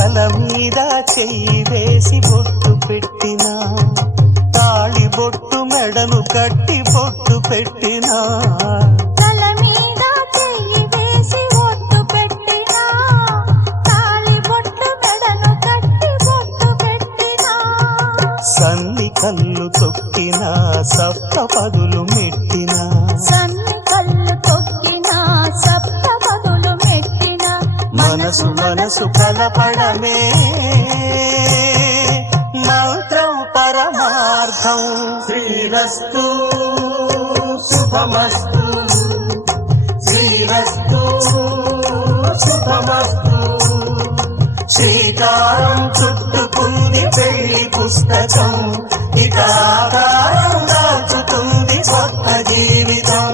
తల మీద చెయ్యి వేసి బొట్టు పెట్టినా, తాళి బొట్టు మెడను కట్టి బొట్టు పెట్టినా, తల మీద చెయ్యి వేసి బొట్టు పెట్టినా, తాళి బొట్టు మెడను కట్టి బొట్టు పెట్టినా, సన్ని కళ్ళు తొక్కినా సప్త పదులు మెట్టినా, సన్ని కళ్ళు తొక్కినా సప్త పదులు మెట్టినా, మనసు మనసు కలపడమే మంత్రం పరమార్థం. శ్రీరస్తు శుభమస్తు, శ్రీరస్తు శుభమస్తు. శ్రీకారం చుట్టుకుంది పెళ్లి పుస్తకం, ఇక ఆకారం దాచుతుంది కొత్త జీవితం.